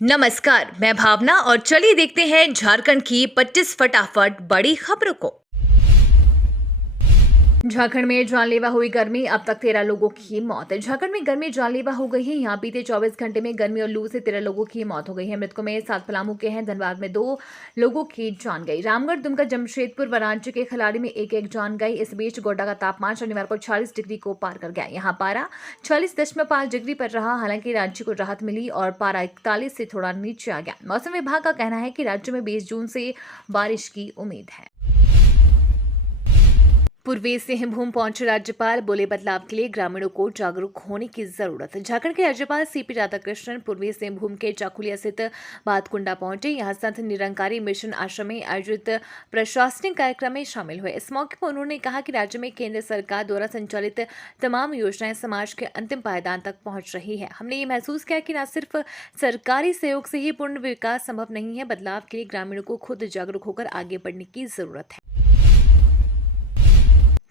नमस्कार, मैं भावना और चलिए देखते हैं झारखंड की 25 फटाफट बड़ी खबरों को। झारखंड में जानलेवा हुई गर्मी, अब तक 13 लोगों की मौत। झारखंड में गर्मी जानलेवा हो गई है। यहाँ बीते 24 घंटे में गर्मी और लू से 13 लोगों की मौत हो गई है। मृतकों में 7 पलामू के हैं। धनबाद में 2 लोगों की जान गई। रामगढ़, दुमका, जमशेदपुर, वाराणसी के खिलाड़ी में एक जान गई। इस बीच गोड्डा का तापमान शनिवार को 40 डिग्री को पार कर गया। यहाँ पारा 40.5 डिग्री पर रहा। हालांकि राज्य को राहत मिली और पारा 41 से थोड़ा नीचे आ गया। मौसम विभाग का कहना है कि राज्य में 20 जून से बारिश की उम्मीद है। पूर्वी सिंहभूम पहुंचे राज्यपाल, बोले बदलाव के लिए ग्रामीणों को जागरूक होने की जरूरत। झारखंड के राज्यपाल सीपी राधाकृष्णन पूर्वी सिंहभूम के चाकुलिया स्थित बातकुंडा पहुंचे। यहां संत निरंकारी मिशन आश्रम में आयोजित प्रशासनिक कार्यक्रम में शामिल हुए। इस मौके पर उन्होंने कहा कि राज्य में केंद्र सरकार द्वारा संचालित तमाम योजनाएं समाज के अंतिम पायदान तक पहुंच रही है। हमने ये महसूस किया कि न सिर्फ सरकारी सहयोग से ही पूर्ण विकास संभव नहीं है, बदलाव के लिए ग्रामीणों को खुद जागरूक होकर आगे बढ़ने की जरूरत है।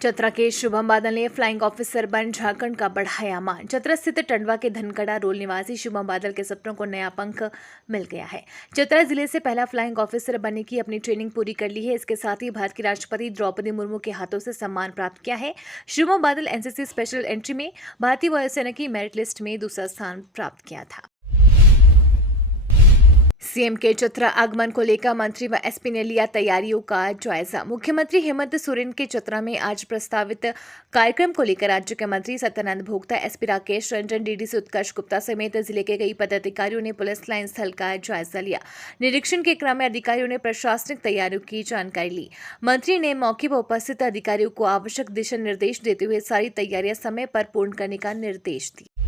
चतरा के शुभम बादल ने फ्लाइंग ऑफिसर बन झारखंड का बढ़ाया मान। चतरा स्थित टंडवा के धनकड़ा रोल निवासी शुभम बादल के सपनों को नया पंख मिल गया है। चतरा जिले से पहला फ्लाइंग ऑफिसर बनने की अपनी ट्रेनिंग पूरी कर ली है। इसके साथ ही भारत की राष्ट्रपति द्रौपदी मुर्मू के हाथों से सम्मान प्राप्त किया है। शुभम बादल एनसीसी स्पेशल एंट्री में भारतीय वायुसेना की मेरिट लिस्ट में दूसरा स्थान प्राप्त किया था। सीएम के चतरा आगमन को लेकर मंत्री व एसपी ने लिया तैयारियों का जायजा। मुख्यमंत्री हेमंत सोरेन के चतरा में आज प्रस्तावित कार्यक्रम को लेकर राज्य के मंत्री सत्यानंद भोक्ता, एसपी राकेश रंजन, डीडीसी उत्कर्ष गुप्ता समेत जिले के कई पदाधिकारियों ने पुलिस लाइन स्थल का जायजा लिया। निरीक्षण के क्रम में अधिकारियों ने प्रशासनिक तैयारियों की जानकारी ली। मंत्री ने मौके पर उपस्थित अधिकारियों को आवश्यक दिशा निर्देश देते हुए सारी तैयारियां समय पर पूर्ण करने का निर्देश दिया।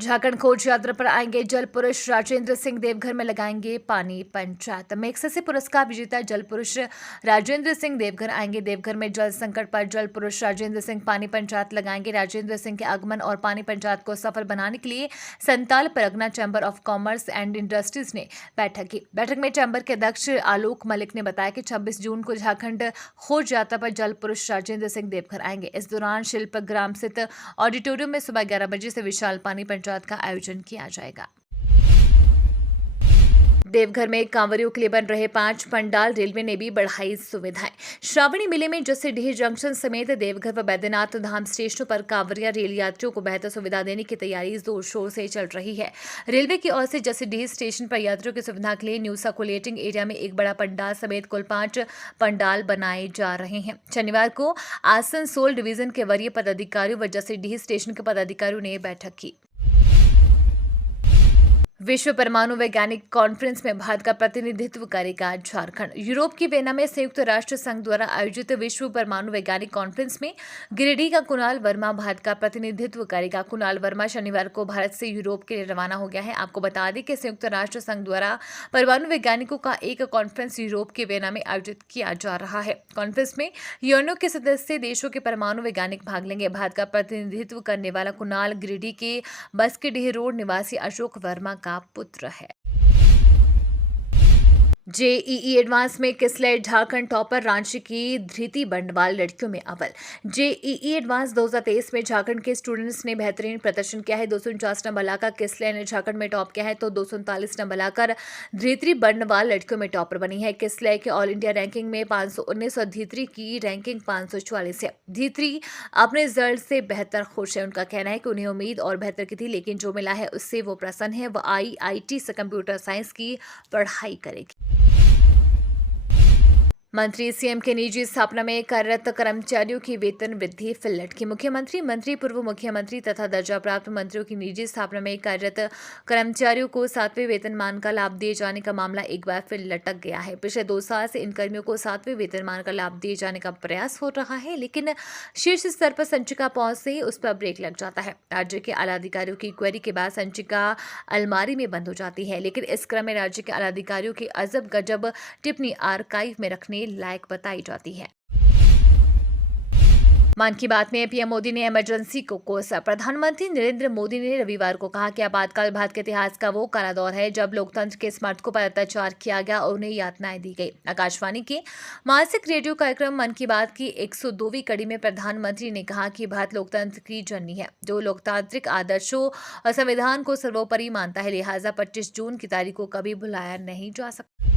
झारखंड खोज यात्रा पर आएंगे जल पुरुष राजेंद्र सिंह, देवघर में लगाएंगे पानी पंचायत। मैग्सेसे पुरस्कार विजेता जल पुरुष राजेंद्र सिंह देवघर आएंगे। देवघर में जल संकट पर जल पुरुष राजेंद्र सिंह पानी पंचायत लगाएंगे। राजेंद्र सिंह के आगमन और पानी पंचायत को सफल बनाने के लिए Santal Pargana chamber of commerce and industries ने बैठक की। बैठक में चैम्बर के अध्यक्ष आलोक मलिक ने बताया कि 26 जून को झारखंड खोज यात्रा पर जल पुरुष राजेंद्र सिंह देवघर आएंगे। इस दौरान शिल्पग्राम स्थित ऑडिटोरियम में सुबह 11 बजे से विशाल पानी पंचायत का आयोजन किया जाएगा। देवघर में कांवरियों के लिए बन रहे 5 पंडाल, रेलवे ने भी बढ़ाई सुविधाएं। श्रावणी मेले में जसीडीह जंक्शन समेत देवघर व बैद्यनाथ धाम स्टेशनों पर कांवरिया रेल यात्रियों को बेहतर सुविधा देने की तैयारी जोर शोर से चल रही है। रेलवे की ओर से जसीडीह स्टेशन पर यात्रियों की सुविधा के लिए न्यू सर्कुलेटिंग एरिया में एक बड़ा पंडाल समेत कुल 5 पंडाल बनाए जा रहे हैं। शनिवार को आसनसोल डिवीजन के वरीय पदाधिकारियों व जसीडीह स्टेशन के पदाधिकारियों ने बैठक की। विश्व परमाणु वैज्ञानिक कॉन्फ्रेंस में भारत का प्रतिनिधित्व करेगा झारखंड। यूरोप की वेना में संयुक्त राष्ट्र संघ द्वारा आयोजित विश्व परमाणु वैज्ञानिक कॉन्फ्रेंस में गिरिडीह का कुणाल वर्मा भारत का प्रतिनिधित्व करेगा। कुणाल वर्मा शनिवार को भारत से यूरोप के लिए रवाना हो गया है। आपको बता दें कि संयुक्त राष्ट्र संघ द्वारा परमाणु वैज्ञानिकों का एक कॉन्फ्रेंस यूरोप के वेना में आयोजित किया जा रहा है। कॉन्फ्रेंस में यूएनओ के सदस्य देशों के परमाणु वैज्ञानिक भाग लेंगे। भारत का प्रतिनिधित्व करने वाला कुणाल गिरिडीह के बस्केडीह रोड निवासी अशोक वर्मा का पुत्र है। जेईई एडवांस में किसलेट झारखंड टॉपर, रांची की धृति बंडवाल लड़कियों में अव्वल। जेईई एडवांस 2023 में झारखंड के स्टूडेंट्स ने बेहतरीन प्रदर्शन किया है। 249 नंबर लाकर किसले ने झारखंड में टॉप किया है तो 239 नंबर लाकर धृति बंडवाल लड़कियों में टॉपर बनी है। किसले के ऑल इंडिया रैंकिंग में 519 और धृति की रैंकिंग 544 है। धृति अपने रिजल्ट से बेहतर खुश है। उनका कहना है कि उन्हें उम्मीद और बेहतर की थी, लेकिन जो मिला है उससे वो प्रसन्न है। वो आईआईटी से कंप्यूटर साइंस की पढ़ाई करेगी। मंत्री सीएम के निजी स्थापना में कार्यरत कर्मचारियों की वेतन वृद्धि फिर लटकी। मुख्यमंत्री, मंत्री, पूर्व मुख्यमंत्री तथा दर्जा प्राप्त मंत्रियों की निजी स्थापना में कार्यरत कर्मचारियों को 7वें वेतनमान का लाभ दिए जाने का मामला एक बार फिर लटक गया है। पिछले 2 साल से इन कर्मियों को 7वें वेतनमान का लाभ दिए जाने का प्रयास हो रहा है, लेकिन शीर्ष स्तर पर संचिका पहुंचते ही उस पर ब्रेक लग जाता है। राज्य के आला अधिकारियों की क्वेरी के बाद संचिका अलमारी में बंद हो जाती है, लेकिन इस क्रम में राज्य के आला अधिकारियों की अजब गजब टिप्पणी आर्काइव में रखने लायक बताई जाती है। मन की बात में पीएम मोदी ने इमरजेंसी को कोसा। प्रधानमंत्री नरेंद्र मोदी ने रविवार को कहा कि आपातकाल भारत के इतिहास का वो काला दौर है जब लोकतंत्र के समर्थकों पर अत्याचार किया गया और उन्हें यातनाएं दी गई। आकाशवाणी के मासिक रेडियो कार्यक्रम मन की बात की 102वीं कड़ी में प्रधानमंत्री ने कहा कि भारत लोकतंत्र की जननी है जो लोकतांत्रिक आदर्शों और संविधान को सर्वोपरि मानता है। लिहाजा 25 जून की तारीख को कभी भुलाया नहीं जा सकता।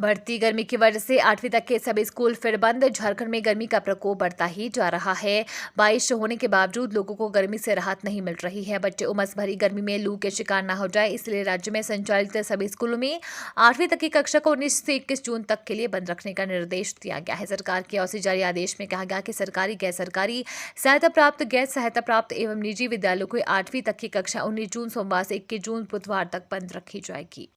बढ़ती गर्मी की वजह से 8वीं तक के सभी स्कूल फिर बंद। झारखंड में गर्मी का प्रकोप बढ़ता ही जा रहा है। बारिश होने के बावजूद लोगों को गर्मी से राहत नहीं मिल रही है। बच्चे उमस भरी गर्मी में लू के शिकार न हो जाए, इसलिए राज्य में संचालित सभी स्कूलों में 8वीं तक की कक्षा को 19 से 21 जून तक के लिए बंद रखने का निर्देश दिया गया है। सरकार की ओर से जारी आदेश में कहा गया कि सरकारी, गैर सरकारी, सहायता प्राप्त, गैर सहायता प्राप्त एवं निजी विद्यालयों को 8वीं तक की कक्षा 19 जून सोमवार से 21 जून बुधवार तक बंद रखी जाएगी।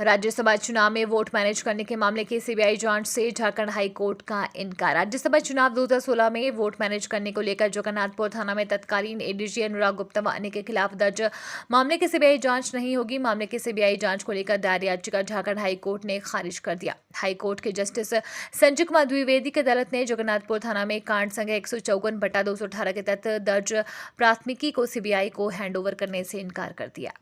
राज्यसभा चुनाव में वोट मैनेज करने के मामले की सीबीआई जांच से झारखंड हाई कोर्ट का इनकार। राज्यसभा चुनाव 2016 में वोट मैनेज करने को लेकर जगन्नाथपुर थाना में तत्कालीन एडीजी अनुराग गुप्ता व अन्य के खिलाफ दर्ज मामले की सीबीआई जांच नहीं होगी। मामले की सीबीआई जांच को लेकर दायर याचिका झारखंड हाई कोर्ट ने खारिज कर दिया। हाई कोर्ट के जस्टिस संजय कुमार द्विवेदी की अदालत ने जगन्नाथपुर थाना में कांड संख्या 154/218 के तहत दर्ज प्राथमिकी को सीबीआई को हैंडओवर करने से इनकार कर दिया।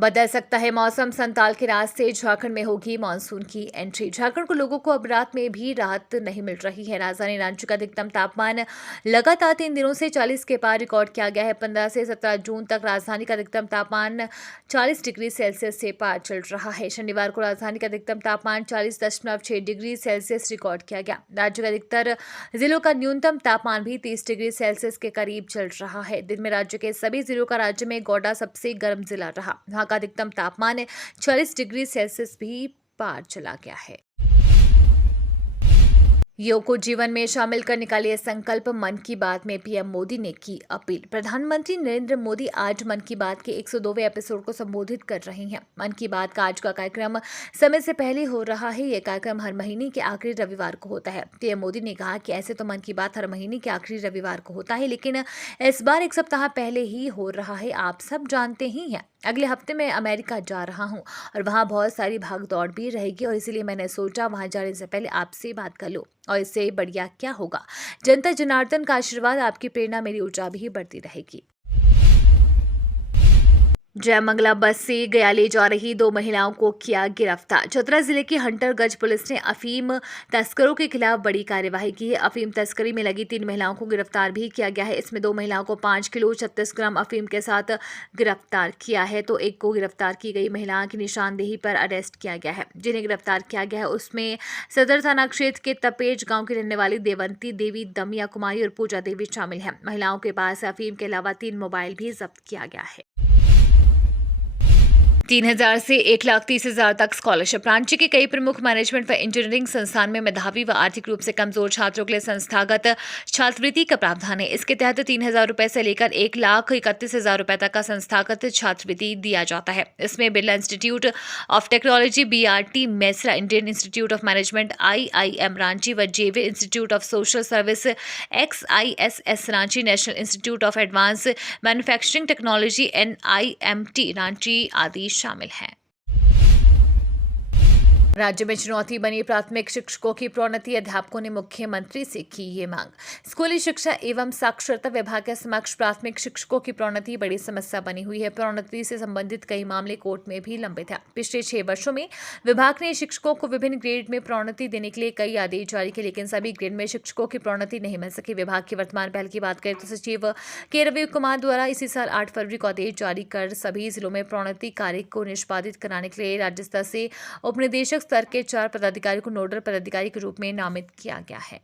बदल सकता है मौसम। संताल के रास्ते झारखंड में होगी मानसून की एंट्री। झारखंड को लोगों को अब रात में भी राहत नहीं मिल रही है। राजधानी रांची का अधिकतम तापमान लगातार 3 दिनों से 40 के पार रिकॉर्ड किया गया है। 15 से 17 जून तक राजधानी का अधिकतम तापमान 40 डिग्री सेल्सियस से पार चल रहा है। शनिवार को राजधानी का अधिकतम तापमान 40.6 डिग्री सेल्सियस रिकॉर्ड किया गया। राज्य के अधिकतर जिलों का न्यूनतम तापमान भी 30 डिग्री सेल्सियस के करीब चल रहा है। दिन में राज्य के सभी जिलों का राज्य में गोड्डा सबसे गर्म जिला रहा। का अधिकतम तापमान 40 डिग्री सेल्सियस भी पार चला गया है। योग को जीवन में शामिल करने का लिए संकल्प। मन की बात में पीएम मोदी ने की अपील। प्रधानमंत्री नरेंद्र मोदी आज मन की बात के 102वें एपिसोड को संबोधित कर रहे हैं। मन की बात का आज का कार्यक्रम समय से पहले हो रहा है। यह कार्यक्रम हर महीने के आखिरी रविवार को होता है। पीएम मोदी ने कहा कि ऐसे तो मन की बात हर महीने के आखिरी रविवार को होता है, लेकिन इस बार 1 सप्ताह पहले ही हो रहा है। आप सब जानते ही हैं, अगले हफ्ते मैं अमेरिका जा रहा हूं और वहां बहुत सारी भागदौड़ भी रहेगी और इसीलिए मैंने सोचा वहां जाने से पहले आपसे बात कर लो। और इससे बढ़िया क्या होगा। जनता जनार्दन का आशीर्वाद, आपकी प्रेरणा मेरी ऊर्जा भी बढ़ती रहेगी। जयमंगला बस से गया ले जा रही 2 महिलाओं को किया गिरफ्तार। चतरा जिले की हंटरगंज पुलिस ने अफीम तस्करों के खिलाफ बड़ी कार्यवाही की है। अफीम तस्करी में लगी 3 महिलाओं को गिरफ्तार भी किया गया है। इसमें 2 महिलाओं को 5 किलो 36 ग्राम अफीम के साथ गिरफ्तार किया है, तो एक को गिरफ्तार की गई महिला की निशानदेही पर अरेस्ट किया गया है। जिन्हें गिरफ्तार किया गया है उसमें सदर थाना क्षेत्र के तपेज गाँव की रहने वाली देवंती देवी, दमिया कुमारी और पूजा देवी शामिल है। महिलाओं के पास अफीम के अलावा 3 मोबाइल भी जब्त किया गया है। 3,000 से 1,30,000 तक स्कॉलरशिप। रांची के कई प्रमुख मैनेजमेंट व इंजीनियरिंग संस्थान में मेधावी व आर्थिक रूप से कमजोर छात्रों के लिए संस्थागत छात्रवृत्ति का प्रावधान है। इसके तहत 3,000 रुपए से लेकर 1,31,000 रुपए तक का संस्थागत छात्रवृत्ति दिया जाता है। इसमें Birla institute of technology BRT, Mesra, Indian institute of management IIM Ranchi व Xavier institute of social service XISS Ranchi, national institute of advance manufacturing technology NIMT Ranchi आदि शामिल हैं। राज्य में चुनौती बनी प्राथमिक शिक्षकों की प्रोन्नति। अध्यापकों ने मुख्यमंत्री से की ये मांग। स्कूली शिक्षा एवं साक्षरता विभाग के समक्ष प्राथमिक शिक्षकों की प्रोन्नति बड़ी समस्या बनी हुई है। प्रोन्नति से संबंधित कई मामले कोर्ट में भी लंबित हैं। पिछले 6 वर्षों में विभाग ने शिक्षकों को विभिन्न ग्रेड में प्रोन्नति देने के लिए कई आदेश जारी किए, लेकिन सभी ग्रेड में शिक्षकों की प्रोन्नति नहीं मिल सकी। विभाग की वर्तमान पहल की बात करें तो सचिव के रवि कुमार द्वारा इसी साल 8 फरवरी को आदेश जारी कर सभी जिलों में प्रोन्नति कार्य को निष्पादित कराने के लिए राज्य स्तर से उपनिदेशक स्तर के 4 पदाधिकारी को नोडल पदाधिकारी के रूप में नामित किया गया है।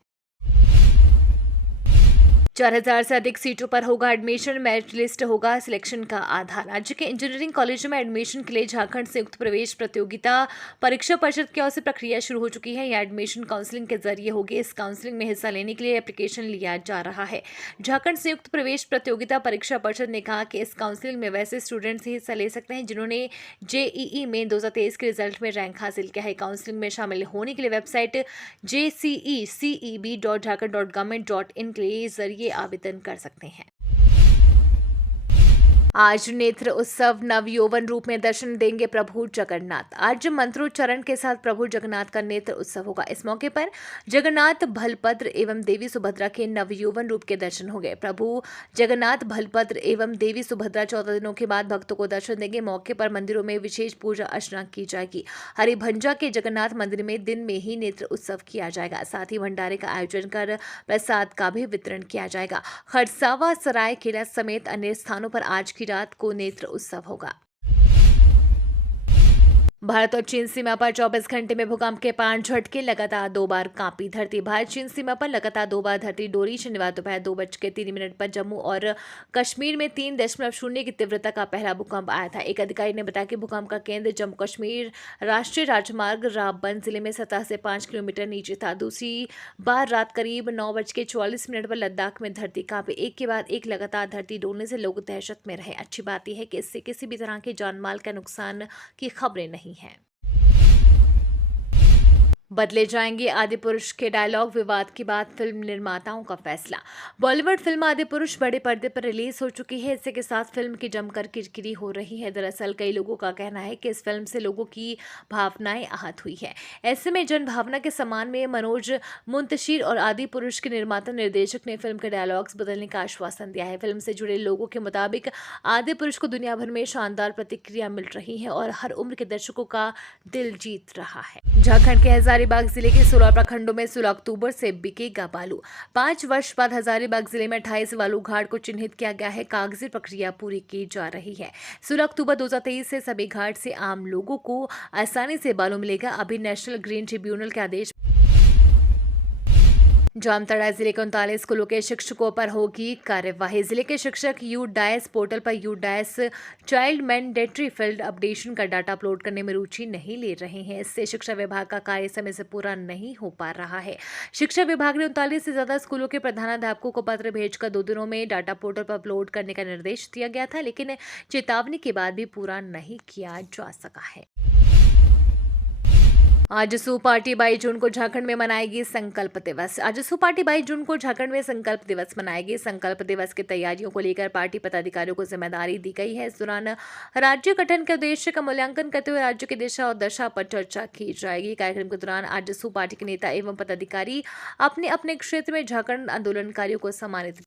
4,000 से अधिक सीटों पर होगा एडमिशन। मेरिट लिस्ट होगा सिलेक्शन का आधार। राज्य के इंजीनियरिंग कॉलेजों में एडमिशन के लिए झारखंड संयुक्त प्रवेश प्रतियोगिता परीक्षा परिषद की ओर से प्रक्रिया शुरू हो चुकी है। यह एडमिशन काउंसलिंग के जरिए होगी। इस काउंसलिंग में हिस्सा लेने के लिए एप्लीकेशन लिया जा रहा है। झारखंड संयुक्त प्रवेश प्रतियोगिता परीक्षा परिषद ने कहा कि इस काउंसलिंग में वैसे स्टूडेंट्स ही हिस्सा ले सकते हैं जिन्होंने JEE में 2023 के रिजल्ट में रैंक हासिल किया है। काउंसलिंग में शामिल होने के लिए वेबसाइट jceceb.jharkhand.government.in के जरिए आवेदन कर सकते हैं। आज नेत्र उत्सव नव यौवन रूप में दर्शन देंगे प्रभु जगन्नाथ। आज मंत्रोच्चारण के साथ प्रभु जगन्नाथ का नेत्र उत्सव होगा। इस मौके पर जगन्नाथ बलभद्र एवं देवी सुभद्रा के नव यौवन रूप के दर्शन होंगे। प्रभु जगन्नाथ बलभद्र एवं देवी सुभद्रा 14 दिनों के बाद भक्तों को दर्शन देंगे। मौके पर मंदिरों में विशेष पूजा अर्चना की जाएगी। हरिभंजा के जगन्नाथ मंदिर में दिन में ही नेत्र उत्सव किया जाएगा। साथ ही भंडारे का आयोजन कर प्रसाद का भी वितरण किया जाएगा। खरसावा, सरायकेला समेत अन्य स्थानों पर आज की रात को नेत्र उत्सव होगा। भारत और चीन सीमा पर 24 घंटे में भूकंप के 5 झटके, लगातार 2 बार कांपी धरती। भारत चीन सीमा पर लगातार 2 बार धरती डोली। शनिवार दोपहर 2:03 पर जम्मू और कश्मीर में 3.0 की तीव्रता का पहला भूकंप आया था। एक अधिकारी ने बताया कि भूकंप का केंद्र जम्मू कश्मीर राष्ट्रीय राजमार्ग रामबन जिले में सतह से 5 किलोमीटर नीचे था। दूसरी बार रात करीब 9:44 पर लद्दाख में धरती कांपी। एक के बाद एक लगातार धरती डोलने से लोग दहशत में रहे। अच्छी बात यह है कि इससे किसी भी तरह के जानमाल का नुकसान की खबरें नहीं है। बदले जाएंगे आदिपुरुष के डायलॉग, विवाद के बाद फिल्म निर्माताओं का फैसला। बॉलीवुड फिल्म आदिपुरुष बड़े पर्दे पर रिलीज हो चुकी है। इसी के साथ फिल्म की जमकर किरकिरी हो रही है। दरअसल कई लोगों का कहना है कि इस फिल्म से लोगों की भावनाएं आहत हुई है। ऐसे में जनभावना के सम्मान में मनोज मुंतशिर और आदिपुरुष के निर्माता निर्देशक ने फिल्म के डायलॉग्स बदलने का आश्वासन दिया है। फिल्म से जुड़े लोगों के मुताबिक आदिपुरुष को दुनिया भर में शानदार प्रतिक्रिया मिल रही है और हर उम्र के दर्शकों का दिल जीत रहा है। झारखंड के हजारीबाग जिले के 16 प्रखंडों में 16 अक्टूबर से बिकेगा बालू। 5 वर्ष बाद हजारीबाग जिले में 28 बालू घाट को चिन्हित किया गया है। कागजी प्रक्रिया पूरी की जा रही है। 16 अक्टूबर 2023 से सभी घाट से आम लोगों को आसानी से बालू मिलेगा। अभी नेशनल ग्रीन ट्रिब्यूनल के आदेश जामताड़ा जिले के 39 स्कूलों के शिक्षकों पर होगी कार्यवाही। जिले के शिक्षक यूडाइस पोर्टल पर UDISE child mandatory field updation का डाटा अपलोड करने में रुचि नहीं ले रहे हैं। इससे शिक्षा विभाग का कार्य समय से पूरा नहीं हो पा रहा है। शिक्षा विभाग ने 39 से ज्यादा स्कूलों के प्रधानाध्यापकों को पत्र भेजकर 2 दिनों में डाटा पोर्टल पर अपलोड करने का निर्देश दिया गया था, लेकिन चेतावनी के बाद भी पूरा नहीं किया जा सका है। आजसू पार्टी 22 जून को झारखंड में मनाएगी संकल्प दिवस। आजसू पार्टी 22 जून को झारखंड में संकल्प दिवस मनाएगी। संकल्प दिवस की तैयारियों को लेकर पार्टी पदाधिकारियों को जिम्मेदारी दी गई है। इस दौरान राज्य गठन के उद्देश्य का मूल्यांकन करते हुए राज्य की दिशा और दशा पर चर्चा की जाएगी। कार्यक्रम के दौरान आजसू पार्टी के नेता एवं पदाधिकारी अपने अपने क्षेत्र में झारखंड आंदोलनकारियों को सम्मानित।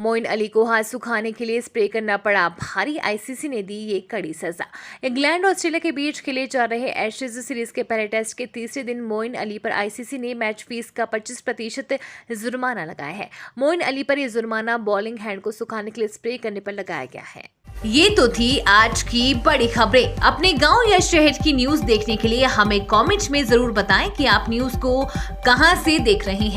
मोइन अली को हाथ सुखाने के लिए स्प्रे करना पड़ा भारी। आईसीसी ने दी ये कड़ी सजा। इंग्लैंड और ऑस्ट्रेलिया के बीच खेले जा रहे एशेज सीरीज के पहले टेस्ट के तीसरे दिन मोइन अली पर आईसीसी ने मैच फीस का 25% जुर्माना लगाया है। मोइन अली पर यह जुर्माना बॉलिंग हैंड को सुखाने के लिए स्प्रे करने पर लगाया गया है। ये तो थी आज की बड़ी खबरें। अपने गांव या शहर की न्यूज देखने के लिए हमें कमेंट्स में जरूर बताएं कि आप न्यूज को कहां से देख रहे हैं।